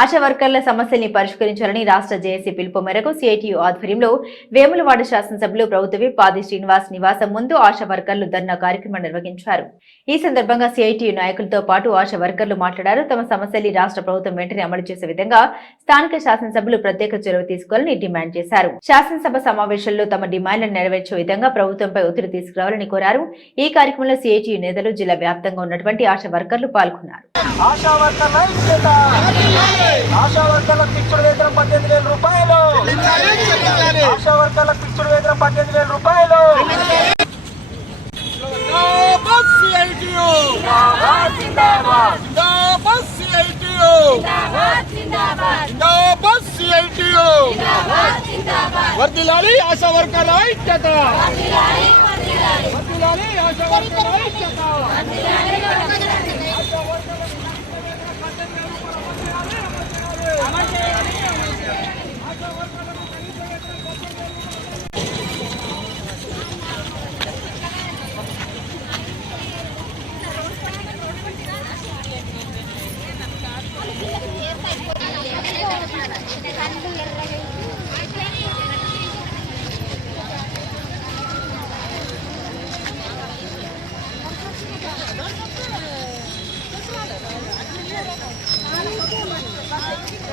ఆశా వర్కర్ల సమస్యల్ని పరిష్కరించాలని రాష్ట్ర జేఏసీ పిలుపు మేరకు సిఐటియు ఆధ్వర్యంలో వేములవాడ శాసనసభ్యులు ప్రభుత్వ పాది శ్రీనివాస్ నివాసం ముందు ఆశా వర్కర్లు ధర్నా కార్యక్రమం నిర్వహించారు. ఈ సందర్భంగా సిఐటియు నాయకులతో పాటు ఆశా వర్కర్లు మాట్లాడారు. తమ సమస్యల్ని రాష్ట్ర ప్రభుత్వం వెంటనే అమలు చేసే విధంగా స్థానిక శాసనసభ్యులు ప్రత్యేక చొరవ తీసుకోవాలని డిమాండ్ చేశారు. శాసనసభ సమావేశంలో తమ డిమాండ్లను నెరవేర్చే విధంగా ప్రభుత్వంపై ఒత్తిడి తీసుకురావాలని కోరారు. ఈ కార్యక్రమంలో సిఐటియు నేతలు జిల్లా వ్యాప్తంగా ఉన్నటువంటి ఆశా వర్కర్లు పాల్గొన్నారు ఆశా వర్కర్ల ఐక్యత ఆశా వర్కర్ల ఫిక్స్డ్ వేతనం పద్దెనిమిది వేల రూపాయలు. ఆశా వర్కర్ల ఫిక్స్డ్ వేతనం పద్దెనిమిది వేల రూపాయలు వర్దిలాలి ఆశా వర్కర్ల ఐక్యత వర్దిలాలి ఆశా వర్కర్ల ఐక్యత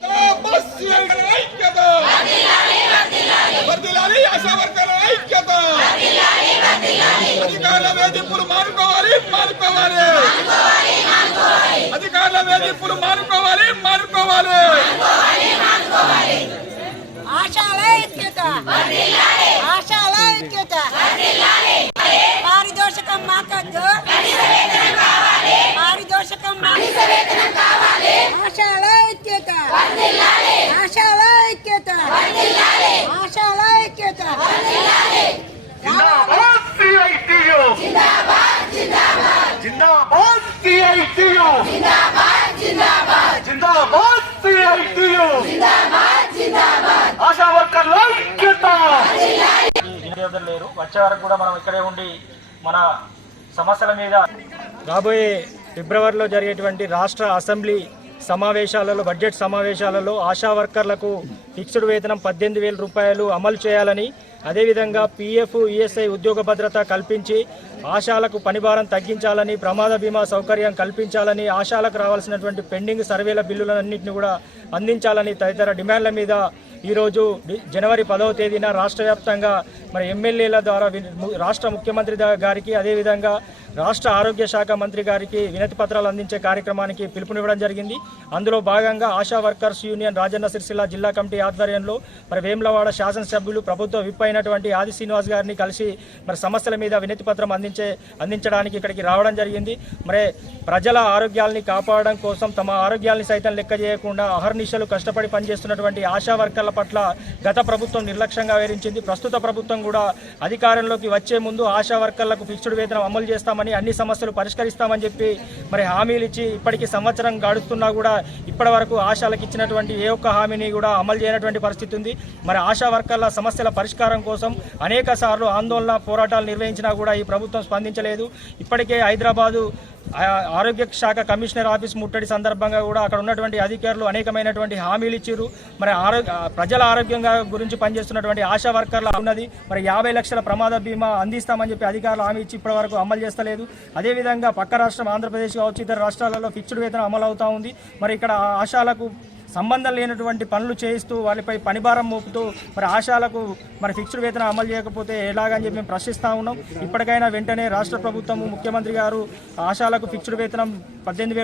జిందాబాద్ సిఐటియు ఐక్యత వర్దిలాలి ఆశా వర్కర్ల ఐక్యత. అధికారుల వేధింపులు మానుకోవాలి మానుకోవాలి. అధికారుల వేధింపులు మానుకోవాలి మానుకోవాలి. ఆశాల ఐక్యత. ఆశాల ఐక్యత. పారితోషికం మాకొద్దు. పారితోషికం ఆశాల ఐక్యత ఆశాల ఐక్యత ఆశాల ఐక్యత జిందాబాద్ సిఐటియు జిందాబాద్ సిఐటియు జిందాబాద్ సిఐటియు ఆశా వర్కర్ల ఐక్యత. లేరు. వచ్చే వరకు కూడా మనం ఇక్కడే ఉండి మన సమస్యల మీద రాబోయే ఫిబ్రవరిలో జరిగేటువంటి రాష్ట్ర అసెంబ్లీ సమావేశాలలో బడ్జెట్ సమావేశాలలో ఆశా వర్కర్లకు ఫిక్స్డ్ వేతనం పద్దెనిమిది వేల రూపాయలు అమలు చేయాలని అదేవిధంగా పీఎఫ్ ఈఎస్ఐ ఉద్యోగ భద్రత కల్పించి ఆశాలకు పనిభారం తగ్గించాలని ప్రమాద బీమా సౌకర్యం కల్పించాలని ఆశాలకు రావాల్సినటువంటి పెండింగ్ సర్వేల బిల్లులన్నింటినీ కూడా అందించాలని తదితర డిమాండ్ల మీద ఈరోజు జనవరి పదవ తేదీన రాష్ట్ర వ్యాప్తంగా మరి ఎమ్మెల్యేల ద్వారా రాష్ట్ర ముఖ్యమంత్రి గారికి అదేవిధంగా రాష్ట్ర ఆరోగ్య శాఖ మంత్రి గారికి వినతి పత్రాలు అందించే కార్యక్రమానికి పిలుపునివ్వడం జరిగింది. అందులో భాగంగా ఆశా వర్కర్స్ యూనియన్ రాజన్న సిరిసిల్ల జిల్లా కమిటీ ఆధ్వర్యంలో మరి వేములవాడ శాసనసభ్యులు ప్రభుత్వ విప్ అయినటువంటి ఆది శ్రీనివాస్ గారిని కలిసి మరి సమస్యల మీద వినతి పత్రం అందించే అందించడానికి ఇక్కడికి రావడం జరిగింది. మరి ప్రజల ఆరోగ్యాల్ని కాపాడడం కోసం తమ ఆరోగ్యాల్ని సైతం లెక్క చేయకుండా అహర్నిశలు కష్టపడి పనిచేస్తున్నటువంటి ఆశా వర్కర్ల పట్ల గత ప్రభుత్వం నిర్లక్ష్యంగా వివరించింది ప్రస్తుత ప్రభుత్వం కూడా అధికారంలోకి వచ్చే ముందు ఆశా వర్కర్లకు ఫిక్స్డ్ వేతనం అమలు చేస్తామని అన్ని సమస్యలు పరిష్కరిస్తామని చెప్పి మరి హామీలు ఇచ్చి ఇప్పటికి సంవత్సరం గడుస్తున్నా కూడా ఇప్పటి వరకు ఆశాలకు ఇచ్చినటువంటి ఏ ఒక్క హామీని కూడా అమలు చేయనటువంటి పరిస్థితి ఉంది. మరి ఆశా వర్కర్ల సమస్యల పరిష్కారం కోసం అనేక సార్లు ఆందోళన పోరాటాలు నిర్వహించినా కూడా ఈ ప్రభుత్వం స్పందించలేదు. ఇప్పటికే హైదరాబాదు ఆరోగ్య శాఖ కమిషనర్ ఆఫీస్ ముట్టడి సందర్భంగా కూడా అక్కడ ఉన్నటువంటి అధికారులు అనేకమైనటువంటి హామీలు ఇచ్చారు మరి ఆరోగ్య ప్రజల ఆరోగ్యంగా గురించి పనిచేస్తున్నటువంటి ఆశా వర్కర్లు ఉన్నది. మరి యాభై లక్షల ప్రమాద బీమా అందిస్తామని చెప్పి అధికారులు హామీ ఇచ్చి ఇప్పటి వరకు అమలు చేస్తలేదు. అదేవిధంగా పక్క రాష్ట్రం ఆంధ్రప్రదేశ్ కావచ్చు ఇతర రాష్ట్రాలలో ఫిక్స్డ్ వేతనం అమలు అవుతూ ఉంది. మరి ఇక్కడ ఆశాలకు సంబంధం లేనటువంటి పనులు చేయిస్తూ వాళ్ళపై పనిభారం మోపుతూ మరి ఆశాలకు మరి ఫిక్స్డ్ వేతనం అమలు చేయకపోతే ఎలాగని చెప్పి మేము ప్రశ్నిస్తూ ఉన్నాం. ఇప్పటికైనా వెంటనే రాష్ట్ర ప్రభుత్వము ముఖ్యమంత్రి గారు ఆశాలకు ఫిక్స్డ్ వేతనం పద్దెనిమిది